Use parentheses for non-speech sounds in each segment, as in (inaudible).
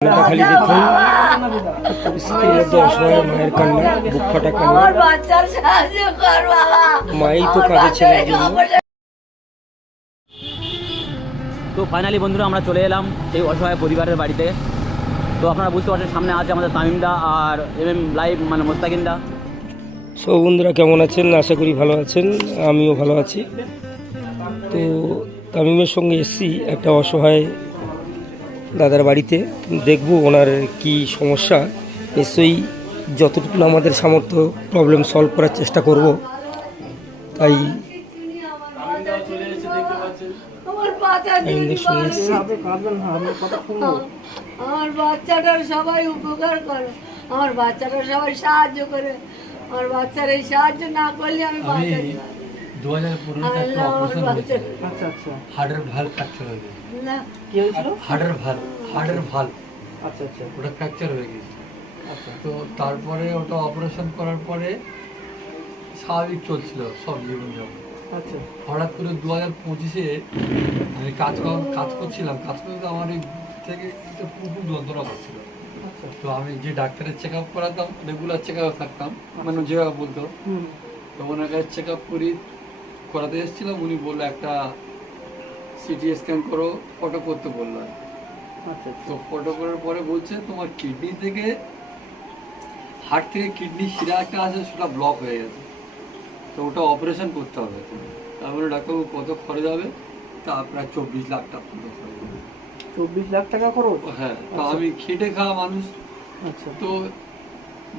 খালি দেখুন। মায়ের কান্না বুক ফাটা কান্না মাই তো আমার ছেলের জন্য তো ফাইনালি বন্ধুরা আমরা চলে এলাম এই অসহায় পরিবারের বাড়িতে। তো আপনারা বুঝতে পারছেন সামনে আছে আমাদের তামিমদা আর এম এম লাইভ মানে মোস্তাকিন্দা। সো বন্ধুরা কেমন আছেন? আশা করি ভালো আছেন। আমিও ভালো আছি। তো তামিমের সঙ্গে এসেছি একটা অসহায় দাদার বাড়িতে দেখব ওনার কি সমস্যা। নিশ্চয়ই যতটুকু আমাদের সামর্থ্য প্রবলেম সলভ করার চেষ্টা করব। তাই আমার বাচ্চা বাচ্চাটার সবাই উপকার করো আমার বাচ্চাটা সবাই সাহায্য করে। আমার বাচ্চার এই সাহায্য না করলে আমি বাঁচা দু হাজার বাচ্চা আচ্ছা আচ্ছা। হার্টের ভালো হয়ে গেছে। না। কি হয়েছিল? হার্টের ভালো হার্টের ভালো। আচ্ছা আচ্ছা। ওটা ফ্র্যাকচার হয়ে গেছে আচ্ছা তো তারপরে ওটা অপারেশন করার পরে স্বাভাবিক চলছিল সব জীবনযাপন। আচ্ছা। হঠাৎ করে দু হাজার পঁচিশে আমি কাজ কর- কাজ করছিলাম। কাজ করতে আমার এই থেকে একটু প্রচুর যন্ত্রণা করছিল আচ্ছা। তো আমি যে ডাক্তারের চেক আপ করাতাম রেগুলার চেক আপ থাকতাম মানে যেভাবে বলতো। তো ওনার কাছে চেক আপ করি করাতে এসেছিলাম। উনি বলল একটা সিটি স্ক্যান করো ফটো করতে বলল। আচ্ছা তো ফটো করার পরে বলছে তোমার কিডনি থেকে হার্ট থেকে কিডনি শিরা একটা আছে সেটা ব্লক হয়ে গেছে। তো ওটা অপারেশন করতে হবে তারপরে ডাক্তারবাবু কত খরচ হবে? তা প্রায় চব্বিশ লাখ টাকা খরচ হবে। চব্বিশ লাখ টাকা খরচ? হ্যাঁ তা আমি খেটে খাওয়া মানুষ। আচ্ছা। তো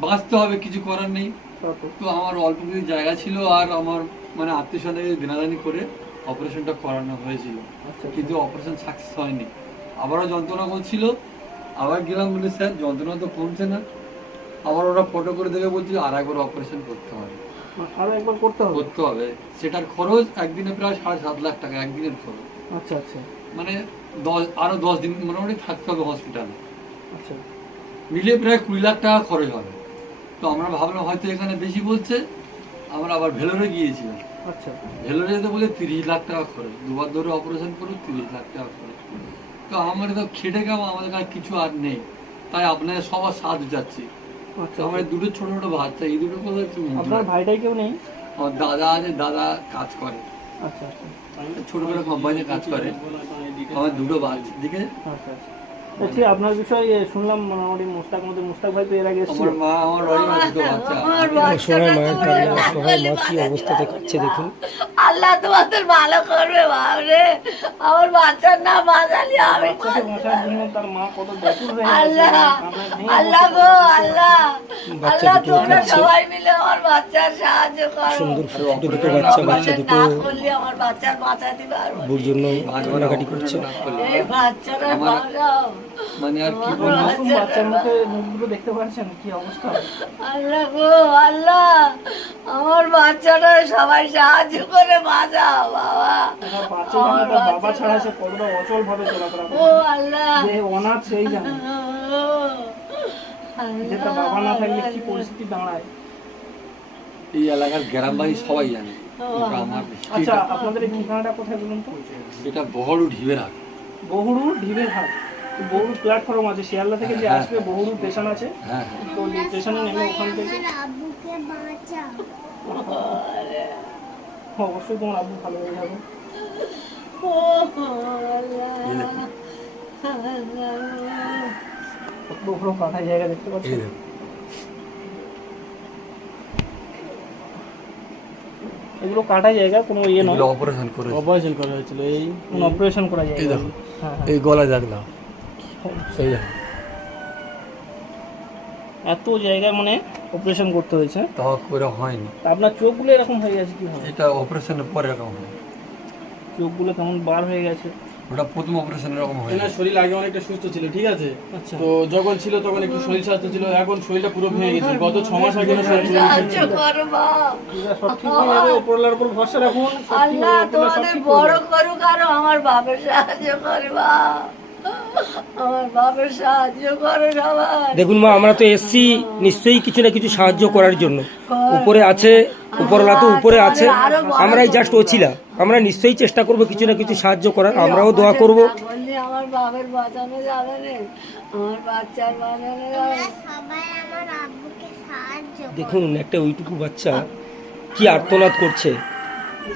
বাঁচতে হবে কিছু করার নেই। তো আমার অল্প কিছু জায়গা ছিল আর আমার মানে আত্মীয় স্বজনকে দেনাদানি করে অপারেশনটা করানো হয়েছিল। আচ্ছা কিন্তু অপারেশন সাকসেস হয়নি। আবারও যন্ত্রণা করছিল আবার গেলাম বলে স্যার যন্ত্রণা তো কমছে না। আবার ওরা ফটো করে দেখে বলছিল আর একবার অপারেশন করতে হবে। আরও একবার করতে হবে? করতে হবে। সেটার খরচ একদিনে প্রায় সাড়ে সাত লাখ টাকা একদিনের খরচ। আচ্ছা আচ্ছা। মানে দশ আরও দশ দিন মোটামুটি থাকতে হবে হসপিটালে আচ্ছা। মিলিয়ে প্রায় কুড়ি লাখ টাকা খরচ হবে। তো আমরা ভাবলাম হয়তো এখানে বেশি বলছে। আমরা আবার ভেলোরে গিয়েছিলাম। আচ্ছা। ভেলোরে যেতে বলে তিরিশ লাখ টাকা খরচ দুবার ধরে অপারেশন করব তিরিশ লাখ টাকা খরচ তো আমার তো খেটে গেলাম আমাদের কাছে কিছু আর নেই। তাই আপনাদের সবার সাথ যাচ্ছি। আচ্ছা। তো আমার দুটো ছোট ছোট বাচ্চা এই দুটো কথা একটু আপনার। ভাইটাই কেউ নেই? আমার দাদা আছে দাদা কাজ করে। আচ্ছা আচ্ছা। ছোট ছোট কোম্পানিতে কাজ করে। আমার দুটো বাচ্চা দিকে আচ্ছা আচ্ছা। বলছি আপনার বিষয়ে শুনলাম মোটামুটি মুস্তাক মধ্যে মুস্তাক ভাই তো এর আগে এসেছিল। আমার মা আমার বাড়ির দুটো বাচ্চা। আমার অসহায় মায়ের তো কান্না অসহায় মা কি বাঁচা অবস্থাতে কাটছে দেখুন। আল্লাহ তোমাদের ভালো করবে বাবরে। আমার বাচ্চার না বাঁচালি আমি বাচ্চাকে বাঁচার জন্য তার মা কত ব্যাকুল হয়ে আল্লাহ আল্লাহ গো আল্লাহ। বাচ্চা আল্লাহ দুটো তোমরা সবাই মিলে আমার বাচ্চার সাহায্য করো। সুন্দর ফুটফুটে দুটো বাচ্চা বাচ্চা দুটো না করলে আমার বাচ্চার বাঁচাতে পারব না। বুর জন্য কান্নাকাটি করছে। এই বাচ্চাটা বাঁচাও মানে আর কি বলব? বাচ্চার মুখে মুখগুলো দেখতে পাচ্ছেন কি অবস্থা? আল্লাহ গো আল্লাহ। আমার বাচ্চাটা সবাই সাহায্য করে বাঁচাও বাবা। বাচ্চা বাবা ছাড়া সে কতটা অচল ভাবে চলাফেরা ও আল্লাহ। যে অনাথ সেই জানে ও, যে তার বাবা না থাকলে কি পরিস্থিতি দাঁড়ায়? এই এলাকার গ্রামবাসী সবাই জানে আচ্ছা আপনাদের এই ঠিকানাটা কোথায় বলুন তো? এটা বহরু ঢিবের হাট বহুরু ঢিবের হাট তো বহুরু প্ল্যাটফর্ম আছে শিয়ালদা থেকে যে হ্যাঁ, আসবে বহুরু স্টেশন আছে। হ্যাঁ হ্যাঁ। তো স্টেশনে নেমে ওখান থেকে অবশ্যই তোমার আব্বু ভালো হয়ে যাবে। কত বড় কাঁথা জায়গা দেখতে পাচ্ছি। এগুলো কাটা জায়গা কোনো ইয়ে নয়। অপারেশন করে অপারেশন করা হয়েছিল এই কোনো অপারেশন করা যায় এই দেখো। হ্যাঁ হ্যাঁ। এই গলায় দেখলাম এই দেখো এত জায়গা মানে অপারেশন করতে হয়েছে? তাও করে হয়নি। আপনার চোখগুলো এরকম হয়ে গেছে কীভাবে? এটা অপারেশনের পরে এরকম হয়। চোখগুলো কেমন বার হয়ে গেছে? ওটা প্রথম অপারেশন এরকম হয় এনার শরীর আগে অনেকটা সুস্থ ছিল ঠিক আছে? আচ্ছা। তো যখন ছিল তখন একটু শরীর স্বাস্থ্য ছিল এখন শরীরটা পুরো ভেঙে গেছে। গত ছ মাস আগে ওনার শরীর সব ঠিক হয়ে যাবে উপরওয়ালার উপর ভরসা রাখুন আল্লাহ তোমাদের বড় করুক আরও আমার বাপের সাহায্য করে দেখুন মা আমরা তো এসছি নিশ্চয়ই কিছু না কিছু সাহায্য করার জন্য। উপরে আছে উপরওয়ালা তো উপরে আছে। আমরাই জাস্ট ওছিলা আমরা নিশ্চয়ই চেষ্টা করব কিছু না কিছু সাহায্য করার। আমরাও দোয়া করব। আমার বাপের বাঁচানো যাবে না। আমার বাচ্চার বাঁচানো যাবে সবাই আমার আব্বুকে সাহায্য দেখুন একটা ওইটুকু বাচ্চা কি আর্তনাদ করছে।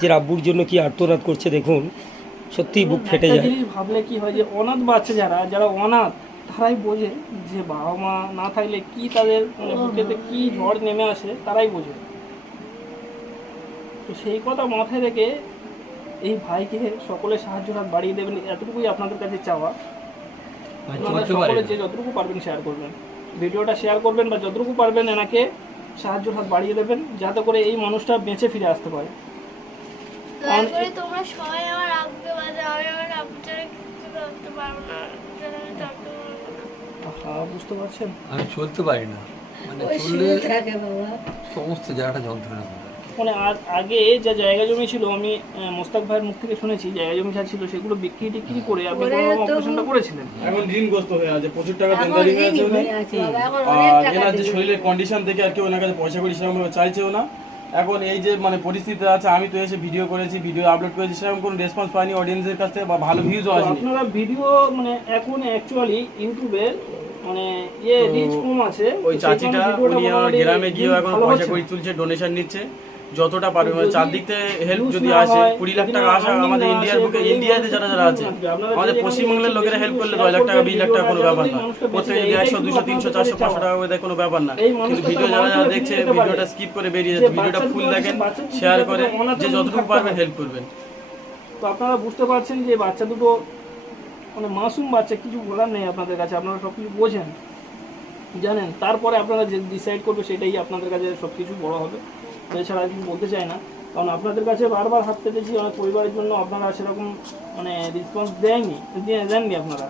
যে আব্বুর জন্য কি আর্তনাদ করছে দেখুন। সত্যিই বুক ফেটে যায়। জিনিস ভাবলে কি হয় যে অনাথ বাচ্চা যারা যারা অনাথ তারাই বোঝে যে বাবা মা না থাকলে কি তাদের মানে বুকেতে কি ঝড় নেমে আসে তারাই বোঝে। তো সেই কথা মাথায় রেখে এই ভাইকে সকলে সাহায্য হাত বাড়িয়ে দেবেন এতটুকুই আপনাদের কাছে চাওয়া। সকলে যে যতটুকু পারবেন শেয়ার করবেন। ভিডিওটা শেয়ার করবেন বা যতটুকু পারবেন এনাকে সাহায্য হাত বাড়িয়ে দেবেন যাতে করে এই মানুষটা বেঁচে ফিরে আসতে পারে। দয়া করে তোমরা সবাই আমার আব্বুকে বাঁচাও আমি আমার আব্বু ছাড়া কিছু করতে পারব না যেন আমি থাকতে পারব না। আহা, বুঝতে পারছেন? আমি চলতে পারি না। মানে চললে শুয়ে থাকে বাবা। সমস্ত জায়গাটা যন্ত্রণা করে মানে আর আগে যা জায়গা জমি ছিল আমি মোস্তাক ভাইয়ের মুখ থেকে শুনেছি জায়গা জমি যা ছিল সেগুলো বিক্রি টিক্রি করে আপনি কোনো অপারেশনটা করেছিলেন। এখন ঋণগ্রস্ত হয়ে আছে প্রচুর টাকা দেনদারি হয়ে আছে। হয়ে আর এনার যে শরীরের কন্ডিশন দেখে আর কেউ ওনার কাছে পয়সা করি সেরকম চাইছেও না। এখন এই যে মানে পরিস্থিতি আছে আমি তো এসে ভিডিও করেছি ভিডিও আপলোড করেছি সেরকম কোনো রেসপন্স পাইনি অডিয়েন্সের কাছ থেকে বা ভালো ভিউজও আছে আসেনি। আপনারা ভিডিও মানে এখন অ্যাকচুয়ালি ইউটিউবে মানে ইয়ে রিচ কম আছে ওই চাচিটা উনি গ্রামে গিয়েও এখন পয়সা করে তুলছে ডোনেশন নিচ্ছে। যতটা পারবে মানে চারদিক থেকে হেল্প যদি আসে কুড়ি লাখ টাকা আসা আমাদের ইন্ডিয়ার বুকে ইন্ডিয়াতে যারা যারা আছে আমাদের যদি পশ্চিমবঙ্গের লোকেরা হেল্প করলে দশ লাখ টাকা বিশ লাখ টাকা কোনো ব্যাপার না। প্রত্যেকে যদি একশো দুশো তিনশো চারশো পাঁচশো টাকা করে দেয় কোনো ব্যাপার না। কিন্তু ভিডিও যারা যারা দেখছে। ভিডিওটা স্কিপ করে বেরিয়ে যাচ্ছে ভিডিওটা ফুল দেখেন শেয়ার করে যে যতটুকু পারবেন হেল্প করবেন। তো আপনারা বুঝতে পারছেন যে বাচ্চা দুটো মানে মাসুম বাচ্চা কিছু বলার নেই আপনাদের কাছে আপনারা সব কিছু বোঝেন। জানেন তারপরে আপনারা যে ডিসাইড করবে সেটাই আপনাদের কাছে সব কিছু বড় হবে। এছাড়া আর কিছু বলতে চাই না। কারণ আপনাদের কাছে বারবার হাত পেতেছি অনেক পরিবারের জন্য আপনারা সেরকম মানে রেসপন্স দেয়নি দেননি আপনারা।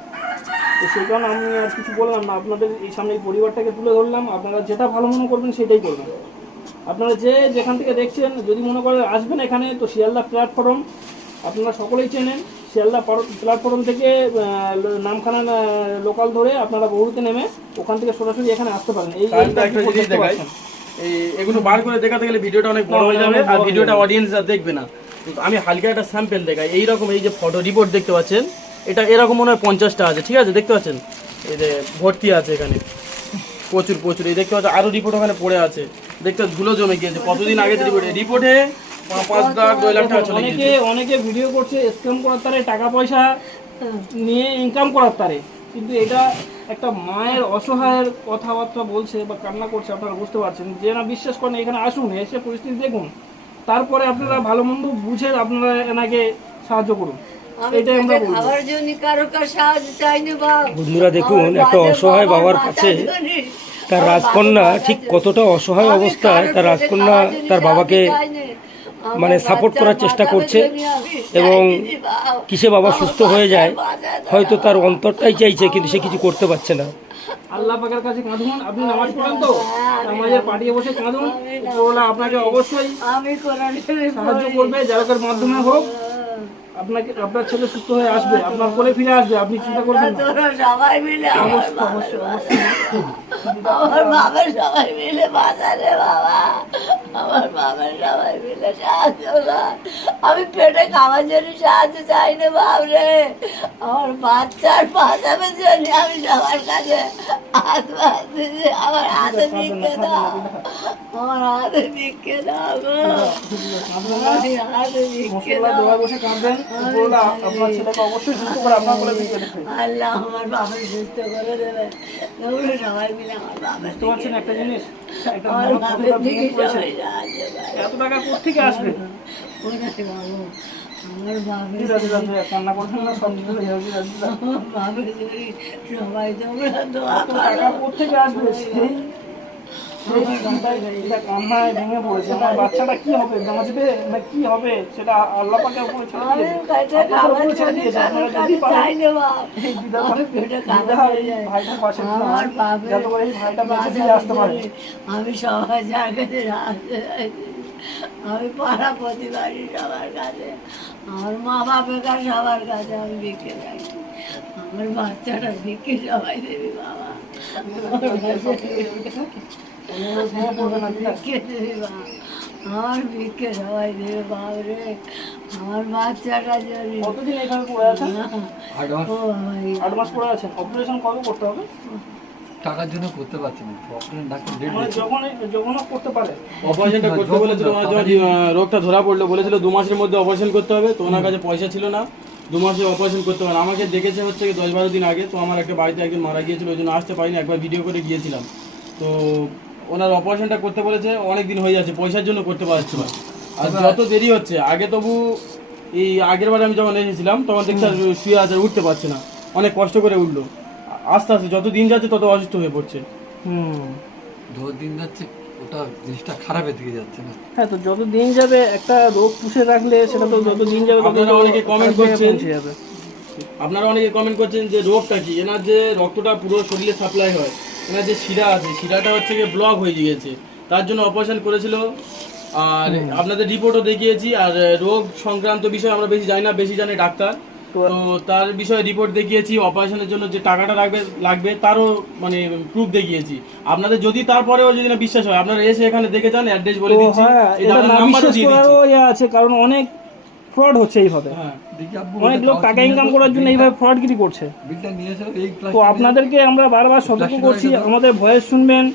তো সেই কারণে আমি আর কিছু বললাম না আপনাদের এই সামনে এই পরিবারটাকে তুলে ধরলাম আপনারা যেটা ভালো মনে করবেন সেটাই করবেন। আপনারা যে যেখান থেকে দেখছেন যদি মনে করেন আসবেন এখানে তো শিয়ালদা প্ল্যাটফর্ম আপনারা সকলেই চেনেন শিয়ালদা প্ল্যাটফর্ম থেকে নামখানা লোকাল ধরে আপনারা বহুতে নেমে ওখান থেকে সরাসরি এখানে আসতে পারেন। এই এগুলো বার করে দেখাতে গেলে ভিডিওটা অনেক বড় হয়ে যাবে, আর ভিডিওটা অডিয়েন্স আর দেখবে না। আমি হালকা একটা স্যাম্পেল দেখাই। এইরকম এই যে ফটো রিপোর্ট দেখতে পাচ্ছেন, এটা এরকম মনে হয় পঞ্চাশটা আছে, ঠিক আছে? দেখতে পাচ্ছেন? এই যে ভর্তি আছে এখানে। প্রচুর প্রচুর। এই দেখতে পাচ্ছেন, আরও রিপোর্ট ওখানে পড়ে আছে। দেখতে ধুলো জমে গিয়েছে। কতদিন আগে রিপোর্ট রিপোর্টে পাঁচ লাখ দুই লাখ টাকা অনেকে অনেকে ভিডিও করছে স্ক্যাম করার তারে টাকা পয়সা নিয়ে ইনকাম করার তারে। কিন্তু এটা একটা মায়ের অসহায়ের কথাবার্তা বলছে বা কান্না করছে আপনারা বুঝতে পারছেন। যে না বিশ্বাস করেন এখানে আসুন এসে পরিস্থিতি দেখুন। তারপরে আপনারা ভালো মন্দ বুঝে আপনারা এনাকে সাহায্য করুন। বন্ধুরা দেখুন একটা অসহায় বাবার কাছে তার রাজকন্যা ঠিক কতটা অসহায় অবস্থায় তার রাজকন্যা তার বাবাকে মানে সাপোর্ট করার চেষ্টা করছে এবং কিসে বাবা সুস্থ হয়ে যায় হয়তো তার অন্তরটাই চাইছে কিন্তু সে কিছু করতে পারছে না। আল্লাহ পাকের কাছে কাঁদুন আপনি নামাজ পড়েন তো নামাজের পাঠিয়ে বসে কাঁদুন আপনাকে অবশ্যই আমি কোরআন শরীফ সাহায্য। করবে মাধ্যমে হোক। আপনাকে আপনার ছেলে সুস্থ হয়ে আসবে আপনার কোলে ফিরে আসবে আপনি চিন্তা করবেন না। তোরা সবাই মিলে আমার বাবার আমার বাবার সবাই মিলে বাঁচালে বাবা। আমার বাবার সবাই মিলে সাহায্য আমি পেটে খাওয়ার জন্য সাহায্য চাই না বাবরে। আমার বাচ্চার বাঁচানোর জন্য আমি সবার কাছে হাত বাঁধতেছি। আমার হাতে ভিক্ষে দাও। আমার হাতে ভিক্ষে দাও গো। আল্লাহ আমার বাবার সুস্থ করে দেবে। সবাই মিলে বুঝতে পারছেন একটা জিনিস? একটা এত টাকা কোথেকে আসবে? আমার দিদা, কান্না করছেন না সব হয়ে যাবে সবাই টাকা কোথেকে আসবে? সেই এটা কান্নায় ভেঙে পড়েছে আমার বাচ্চাটা কি হবে বাঁচবে না কি হবে সেটা আল্লাহ পাকের উপরে ছেড়ে আমি দিয়েছে কাছে আপনাদের খাবার উপরে ছেড়ে জন্য দিয়েছে কারোর আপনারা যদি পারেন চাই না বাপ এই দিদা আমি পেটে দিদা খাবার এই যায় ভাইটার পাশে ছিল আমার বাবার যাতে করে এই ভাইটা বেঁচে ফিরে আসতে পারে আমি সবাই যার কাছে আমি পাড়া প্রতিবারই সবার কাছে আমার মা বাপের কাছে সবার কাছে আমি বিক্রি রাখি আমার বাচ্চাটা ভিক্ষে সবাই দেবে বাবা (laughs) আমার ভিক্ষে সবাই দেবে বাবা রে আমার বাচ্চাটা যদি কতদিন এখানে পড়ে আছেন আট মাস। পড়ে আছেন অপারেশন কবে করতে হবে? টাকার জন্য করতে পারছি না। অপারেশন ডাক্তার ডেট মানে যখন যখন করতে পারে। অপারেশনটা করতে বলেছিল ওনার রোগটা ধরা পড়ল বলেছিল দু মাসের মধ্যে অপারেশন করতে হবে তো ওনার কাছে পয়সা ছিল না। দু মাসে অপারেশন করতে হবে না। আমাকে দেখেছে হচ্ছে দশ বারো দিন আগে তো আমার একটা বাড়িতে একদিন মারা গিয়েছিল ওই জন্য আসতে পারিনি একবার ভিডিও করে গিয়েছিলাম। তো ওনার অপারেশনটা করতে বলেছে অনেক দিন হয়ে যাচ্ছে পয়সার জন্য করতে পারছি না। আর যত দেরি হচ্ছে আগে তবু এই আগের বার আমি যখন এসেছিলাম তখন দেখছি আর শুয়ে আছে উঠতে পারছে না। অনেক কষ্ট করে উঠল। আস্তে আস্তে যত দিন যাচ্ছে তত অসুস্থ হয়ে পড়ছে। হুম। দিন যাচ্ছে ওটা জিনিসটা খারাপের দিকে যাচ্ছে না। হ্যাঁ তো যত দিন যাবে একটা রোগ পুষে রাখলে সেটা তো যত দিন যাবে আপনারা অনেকে খারাপ করছেন। পৌঁছে যাবে। আপনারা অনেকে কমেন্ট করছেন যে রোগটা কি? এনার যে রক্তটা পুরো শরীরে সাপ্লাই হয় এনার যে শিরা আছে শিরাটা হচ্ছে গিয়ে ব্লক হয়ে গিয়েছে। তার জন্য অপারেশন করেছিল। আর আপনাদের রিপোর্টও দেখিয়েছি। আর রোগ সংক্রান্ত বিষয়ে আমরা বেশি জানি না বেশি জানে ডাক্তার। তো তার বিষয়ে রিপোর্ট দেখিয়েছি অপারেশনের জন্য যে টাকাটা লাগবে লাগবে তারও মানে প্রুফ দেখিয়েছি। আপনাদের যদি তারপরেও যদি না বিশ্বাস হয় আপনারা এসে এখানে দেখে যান অ্যাড্রেস বলে দিচ্ছি। হ্যাঁ এটা দাদার না নাম্বারও দিয়ে দিচ্ছি। ইয়ে আছে কারণ অনেক ফ্রড হচ্ছে এইভাবে। হ্যাঁ অনেক লোক টাকা ইনকাম করার জন্য এইভাবে ফ্রডগিরি করছে। তো আপনাদেরকে আমরা বারবার সতর্ক করছি আমাদের ভয়েস শুনবেন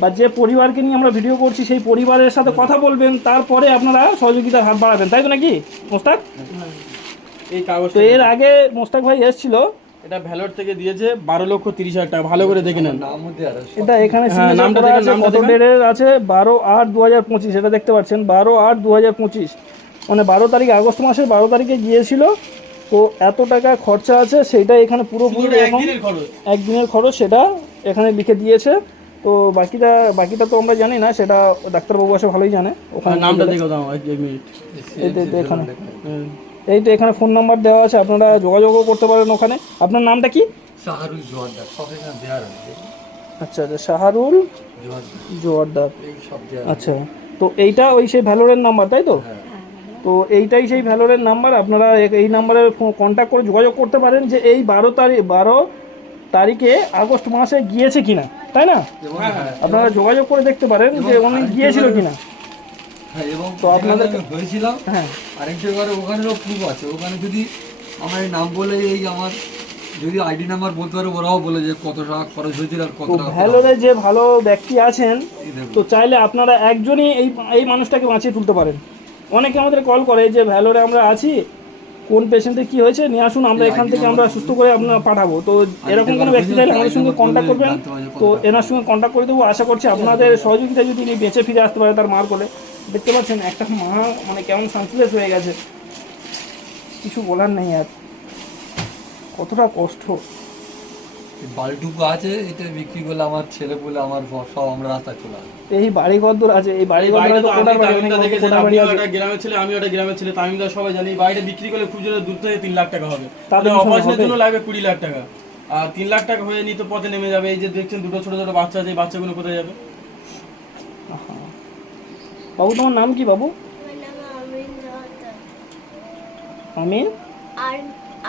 বা যে পরিবারকে নিয়ে আমরা ভিডিও করছি সেই পরিবারের সাথে কথা বলবেন তারপরে আপনারা সহযোগিতার হাত বাড়াবেন তাই তো নাকি মোস্তাক? এই কাগজটা তো এর আগে মোস্তাক ভাই এসেছিল এটা ভ্যালর থেকে দিয়েছে বারো লক্ষ তিরিশ হাজার টাকা ভালো করে দেখে নেন। এটা এখানে হ্যাঁ, নামটা আছে কত ডেটের আছে? বারো আট দু হাজার পঁচিশ এটা দেখতে পাচ্ছেন বারো আট দু হাজার পঁচিশ। মানে বারো তারিখ আগস্ট মাসের বারো তারিখে গিয়েছিল। তো এত টাকা খরচা আছে সেটা এখানে পুরোপুরি এখন একদিনের খরচ? সেটা এখানে লিখে দিয়েছে। তো বাকিটা বাকিটা তো আমরা জানি না সেটা ডাক্তারবাবু আসে ভালোই জানে। ওখানে নামটা দেখো দাও এক মিনিট। এই তো- এখানে। এই তো এখানে ফোন নাম্বার দেওয়া আছে আপনারা যোগাযোগও করতে পারেন ওখানে। আপনার নামটা কি? সাহারুল জোয়ারদার সব এখানে দেওয়া রয়েছে। আচ্ছা আচ্ছা শাহারুল জোয়ারদার। জোয়ারদার। এই সব দেওয়া আচ্ছা তো এইটা ওই সেই ভ্যালোরের নাম্বার তাই তো? হ্যাঁ। তো এইটাই সেই ভ্যালোরের নাম্বার। আপনারা এই নাম্বারে কন্ট্যাক্ট করে যোগাযোগ করতে পারেন যে এই বারো তারিখ বারো তারিখে আগস্ট মাসে গিয়েছে কিনা তাই না? আপনারা যোগাযোগ করে দেখতে পারেন যে উনি গিয়েছিল কিনা। হ্যাঁ এবং তো আপনাদের- যেখানে হয়েছিলাম হ্যাঁ। আরেকটা এবারে ওখানেরও প্রুফ আছে। ওখানে যদি আমার এই নাম বলে এই আমার যদি আইডি নাম্বার বলতে পারে ওরাও বলে যে কত টাকা খরচ হয়েছিল আর কত ভ্যালোরে যে ভালো ব্যক্তি আছেন তো চাইলে আপনারা একজনই এই এই মানুষটাকে বাঁচিয়ে তুলতে পারেন। অনেকে আমাদের কল করে যে ভ্যালোরে আমরা আছি কোন পেশেন্টের কি হয়েছে? নিয়ে আসুন আমরা এখান থেকে আমরা সুস্থ করে আপনার পাঠাবো। তো এরকম কোনো ব্যক্তি চাইলে আমাদের সঙ্গে কন্ট্যাক্ট করবেন। তো এনার সঙ্গে কন্ট্যাক্ট করে দেবো। আশা করছি আপনাদের সহযোগিতা যদি ইনি বেঁচে ফিরে আসতে পারে তার মার করে দেখতে পাচ্ছেন একটা মা মানে কেমন সানসিলেস হয়ে গেছে। কিছু বলার নেই আর। কতটা কষ্ট। বালটুকু আছে এটা বিক্রি করলে আমার ছেলে বলে আমার সব আমরা রাস্তায় চলে আসব এই বাড়ি ঘর আছে এই বাড়ি ঘর তো আপনি কোটার বাড়ি বাড়ি আপনিও আছে। একটা গ্রামের ছেলে আমিও একটা গ্রামের ছেলে তামিমদা সবাই জানি বাড়িটা বিক্রি করলে খুব জোরে দূর থেকে তিন লাখ টাকা হবে। তাহলে অপারেশনের জন্য লাগবে কুড়ি লাখ টাকা। আর তিন লাখ টাকা হয়ে নিতে পথে নেমে যাবে এই যে দেখছেন দুটো ছোট ছোট বাচ্চা আছে এই বাচ্চাগুলো কোথায় যাবে? বাবু তোমার নাম কি বাবু? আমার নাম আমরিন জহরদার। আমিন? আর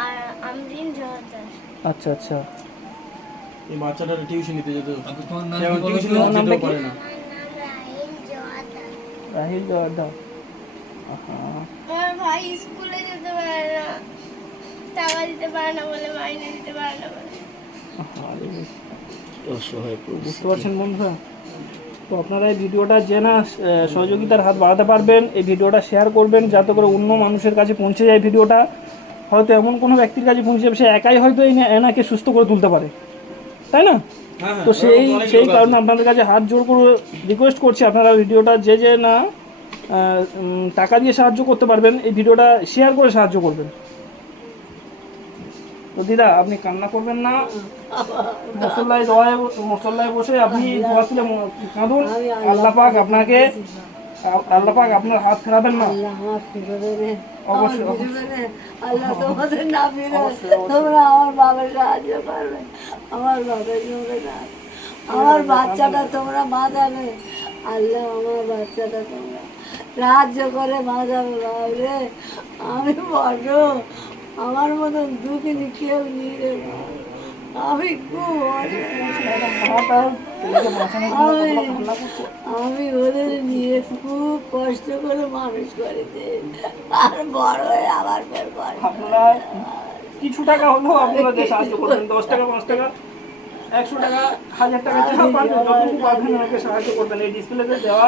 আর আমরিন জহরদার। আচ্ছা আচ্ছা। এই বাচ্চাটা টিউশন নিতে যেত? টিউশন যেতেও? পারে না। রাহিল জওয়ারদা আমার ভাই স্কুলে যেতে পারে না। টাকা দিতে পারে না বলে মাইনে দিতে পারে না বলে। অসহায় বুঝতে পারছেন বন্ধুরা? তো আপনারা এই ভিডিওটা যে না সহযোগিতার হাত বাড়াতে পারবেন এই ভিডিওটা শেয়ার করবেন যাতে করে অন্য মানুষের কাছে পৌঁছে যায় ভিডিওটা। হয়তো এমন কোনো ব্যক্তির কাছে পৌঁছে যাবে সে একাই হয়তো এই না- এনাকে সুস্থ করে তুলতে পারে। তাই না? হ্যাঁ, হ্যাঁ, তো সেই সেই কারণে আপনাদের কাছে হাত জোর করে রিকোয়েস্ট করছি আপনারা ভিডিওটা যে যে না টাকা দিয়ে সাহায্য করতে পারবেন এই ভিডিওটা শেয়ার করে সাহায্য করবেন। তো দিদা আপনি কান্না করবেন না। মশল্লায় দোয়ায় মশল্লায় বসে আপনি দোয়া তুলে কাঁদুন। আল্লাহ পাক আপনাকে আল্লাহ পাক আপনার হাত ফেরাবেন না? অবশ্যই। আল্লাহ তোমাদের না ফিরে তোমরা আমার বাবার সাহায্য করবে। আমার বাবার জন্য না। আমার বাচ্চাটা তোমরা বাঁচাবে আল্লাহ আমার বাচ্চাটা তোমরা সাহায্য করে বাঁচাবে বাবরে আমি বড় আমার মতন দুঃখিনী কেউ মা। আমি খুব। আমি ওদের নিয়ে খুব কষ্ট করে মানুষ করেছি আর বড় হয়ে আবার আপনারা কিছু টাকা হলেও আপনারা সাহায্য করবেন, দশ টাকা, পাঁচ টাকা, একশো টাকা, হাজার টাকা যা পারবেন, যতটুকু পারবেন আমাকে সাহায্য করবেন। এই ডিসপ্লেতে দেওয়া,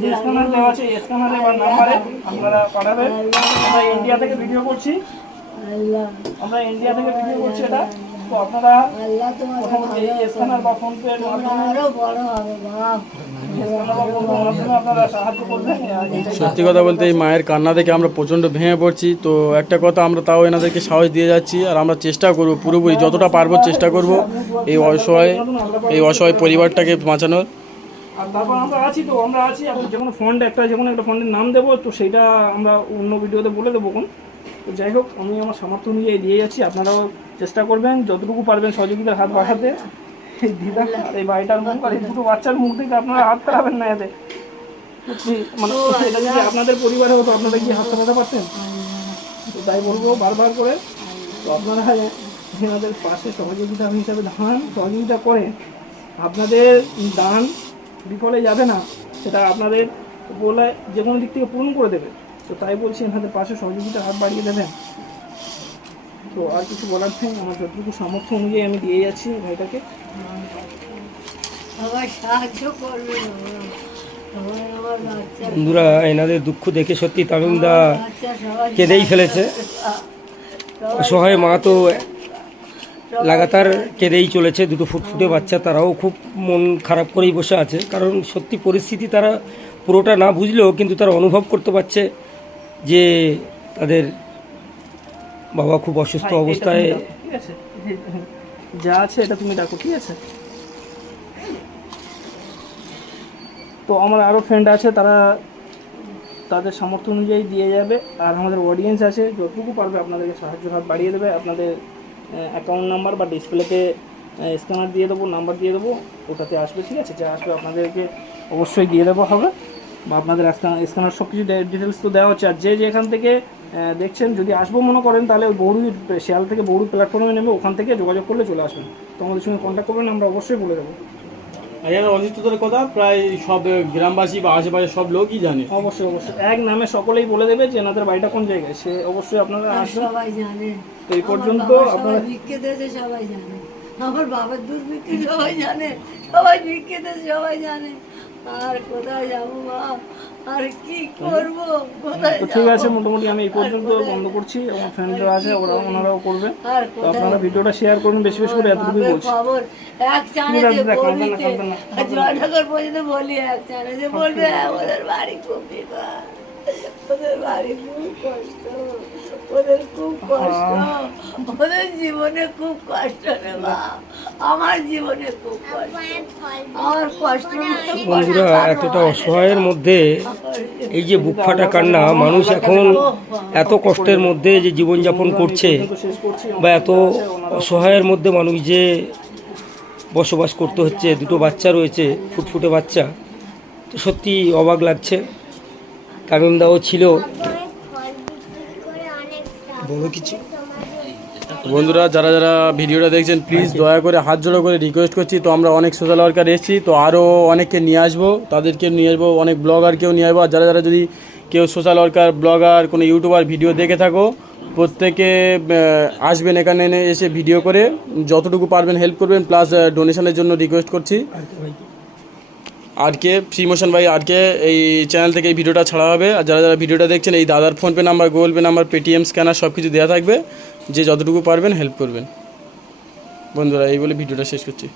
যে স্ক্যানার দেওয়া আছে স্ক্যানারে বা নাম্বারে আপনারা পাঠাবেন। আমরা ইন্ডিয়া থেকে ভিডিও করছি। আমরা ইন্ডিয়া থেকে ভিডিও করছি এটা। তো আপনারা বা ফোন পে আপনারা সাহায্য করবেন সত্যি কথা বলতে এই মায়ের কান্না দেখে আমরা প্রচণ্ড ভেঙে পড়ছি। তো একটা কথা আমরা তাও এনাদেরকে সাহস দিয়ে যাচ্ছি আর আমরা চেষ্টা করব পুরোপুরি যতটা পারব চেষ্টা করব এই অসহায় এই অসহায় পরিবারটাকে বাঁচানোর। আর তারপর আমরা আছি তো আমরা আছি। এখন যে কোনো ফন্ড একটা যে কোনো একটা ফন্ডের নাম দেবো তো সেইটা আমরা অন্য ভিডিওতে বলে দেবো কোন তো যাই হোক আমি আমার সামর্থ্য অনুযায়ী দিয়ে যাচ্ছি। আপনারাও চেষ্টা করবেন যতটুকু পারবেন সহযোগিতার হাত বাড়াতে। এই দিদা আর এই বাড়িটার মুখ আর এই দুটো বাচ্চার মুখ থেকে আপনারা হাত খারাপেন না এতে। মানে এটা যদি আপনাদের পরিবারে হতো আপনারা কি হাত খাটাতে পারতেন? তো তাই বলব বারবার করে। তো আপনারা এনাদের পাশে সহযোগিতা হিসাবে দাঁড়ান সহযোগিতা করে আপনাদের দান বিফলে যাবে না সেটা আপনাদের বলে যে কোনো দিক থেকে পূরণ করে দেবে। তো তাই বলছি এনাদের পাশে সহযোগিতা হাত বাড়িয়ে দেবেন। তো আর কিছু বলার নেই আমার যতটুকু সামর্থ্য অনুযায়ী আমি দিয়ে যাচ্ছি ভাইটাকে। সবাই সাহায্য করবে সবাই আমার বাচ্চা বন্ধুরা এনাদের দুঃখ দেখে সত্যি তামিমদা কেঁদেই ফেলেছে। অসহায় মা তো লাগাতার কেঁদেই চলেছে দুটো ফুটফুটে বাচ্চা তারাও খুব মন খারাপ করেই বসে আছে। কারণ সত্যি পরিস্থিতি তারা পুরোটা না বুঝলেও কিন্তু তারা অনুভব করতে পারছে। যে তাদের বাবা খুব অসুস্থ অবস্থায় ঠিক আছে? যা আছে এটা তুমি রাখো ঠিক আছে? তো আমার আরও ফ্রেন্ড আছে তারা তাদের সামর্থ্য অনুযায়ী দিয়ে যাবে আর আমাদের অডিয়েন্স আছে যতটুকু পারবে আপনাদেরকে সাহায্য হাত বাড়িয়ে দেবে আপনাদের অ্যাকাউন্ট নাম্বার বা ডিসপ্লেতে স্ক্যানার দিয়ে দেবো নাম্বার দিয়ে দেবো ওটাতে আসবে ঠিক আছে? যা আসবে আপনাদেরকে অবশ্যই দিয়ে দেবো হবে। বা আপনাদের স্ক্যানার সব কিছু ডিটেলস তো দেওয়া হচ্ছে। আর যে যেখান থেকে দেখছেন যদি আসব মনে করেন তাহলে বৌড়ি শিয়াল থেকে বৌড়ি প্ল্যাটফর্মে নেমে ওখান থেকে যোগাযোগ করলে চলে আসবেন। তো আমাদের সঙ্গে কন্ট্যাক্ট করবেন আমরা অবশ্যই বলে দেবো। আর এর অসুস্থতার কথা প্রায় সব গ্রামবাসী বা আশেপাশে সব লোকই জানে। অবশ্যই অবশ্যই। এক নামে সকলেই বলে দেবে যে এনাদের বাড়িটা কোন জায়গায়। সে অবশ্যই আপনারা আসবেন। সবাই জানে। তো এই পর্যন্ত আপনারা সবাই ভিক্ষে দিয়েছে সবাই জানে। আমার বাবার দুর্ভিক্ষে সবাই জানে। সবাই ভিক্ষে দিয়েছে সবাই জানে। আর কোথায় যাব মা? আর কি করব? কোথায় ঠিক আছে মোটামুটি আমি এই পর্যন্ত বন্ধ করছি আমার ফ্রেন্ডরা আছে ওরা ওনারাও করবে। তো আপনারা ভিডিওটা শেয়ার করুন বেশি বেশি করে এতটুকুই বলছি। খবর? এক চানে যে বলিতে জয়নগর পর্যন্ত বলি এক চানে যে বলবে "হ্যাঁ, ওদের বাড়ি খুব বিপদ ওদের বাড়ি খুব কষ্ট ওদের খুব কষ্ট ওদের জীবনে খুব কষ্ট রে আমার জীবনে খুব কষ্ট। আমার কষ্ট বন্ধুরা এতটা অসহায়ের মধ্যে এই যে বুক ফাটা কান্না মানুষ এখন এত কষ্টের মধ্যে যে জীবনযাপন করছি বা এত অসহায়ের মধ্যে মানুষ যে বসবাস করতে হচ্ছে দুটো বাচ্চা রয়েছে ফুটফুটে বাচ্চা তো সত্যি অবাক লাগছে। তামিমদাও ছিল। বলো কিছু। বন্ধুরা যারা যারা ভিডিওটা দেখছেন প্লিজ দয়া করে হাত জোড়ো করে রিকোয়েস্ট করছি। তো আমরা অনেক সোশ্যাল ওয়ার্কার এসেছি তো আরও অনেককে নিয়ে আসব তাদেরকে নিয়ে আসব অনেক ব্লগারকেও নিয়ে আসব। আর যারা যারা যদি কেউ সোশ্যাল ওয়ার্কার ব্লগার কোনো ইউটিউবার ভিডিও দেখে থাকো প্রত্যেকে আসবেন এখানে এনে এসে ভিডিও করে। যতটুকু পারবেন হেল্প করবেন প্লাস ডোনেশনের জন্য রিকোয়েস্ট করছি। আজকে ফ্রি মোশন ভাই আজকে এই চ্যানেল থেকে এই ভিডিওটা ছাড়া হবে। আর যারা যারা ভিডিওটা দেখছেন, এই দাদার PhonePe number Google Pay number Paytm scanner সব কিছু দেওয়া থাকবে। যে যতটুকু পারবেন হেল্প করবেন। বন্ধুরা, এই বলে ভিডিওটা শেষ করছি।